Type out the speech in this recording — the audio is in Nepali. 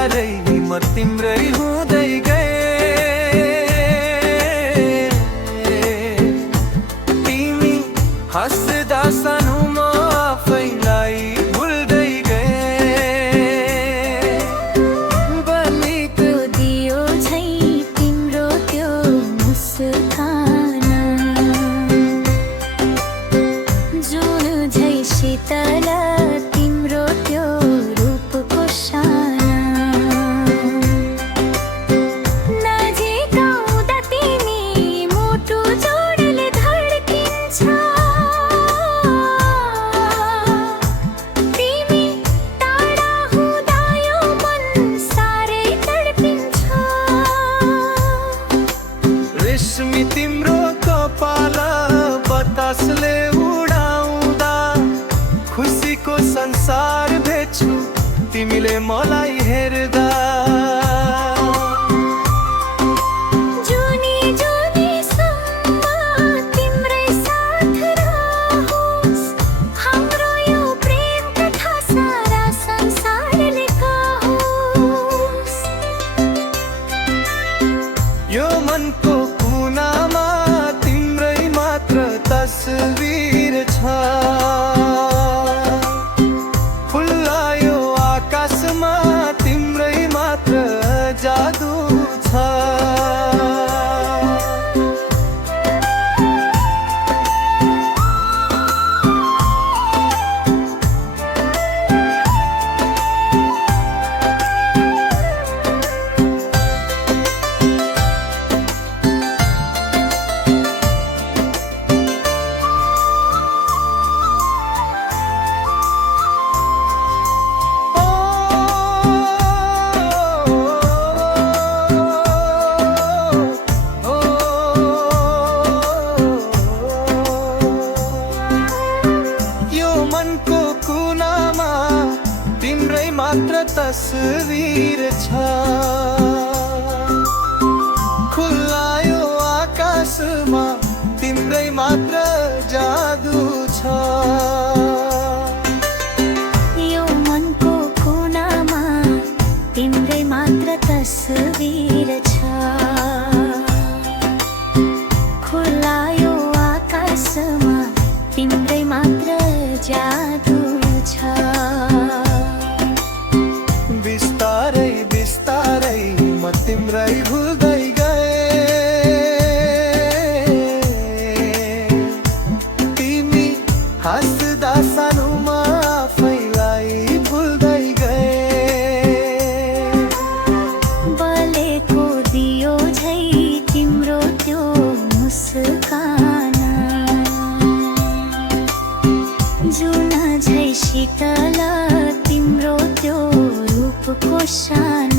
बिस्तारै म तिम्रै हुँदै गए। तिमी हाँस्दा सानो म आफैलाई भुल्दै गए। बलेको दियो झै तिम्रो त्यो मुस्कान, जुन झै शीतल तिम्रो त्यो रूपको शान। नजिकाउँदा तिमी मुटु जोडले धड्किन्छ, तिमी टाढा हुँदा यो मन साह्रै तड्पिन्छ। रेशमी तिम्रो कपाल बतासले उडाउँदा खुसीको संसार भेट्छु तिमीले मलाई हेर्दा। जुनी जुनीसम्म तिम्रै साथ रहोस्, हाम्रो यो प्रेम कथा सारा संसारले कहोस्। यो मनको कुनामा तिम्रै मात्र तस्बिर छ, खुल्ला यो आकाशमा तिम्रै मात्र जादु छ। मनको कुनामा तिम्रै मात्र तस्बिर छ, खुल्ला यो आकाशमा तिम्रै मात्र जादु छ। यो मनको कुनामा तिम्रै मात्र तस्बिर छ, खुल्ला यो आकाशमा तिम्रै मात्र जादु छ। बिस्तारै बिस्तारै म तिम्रै भुल्दै गए। तिमी हाँस्दा सानो म आफैलाई भुल्दै गए। बलेको दियो झै तिम्रो त्यो मुस्कान, जुन झै शीतल तिम्रो त्यो रूपको शान।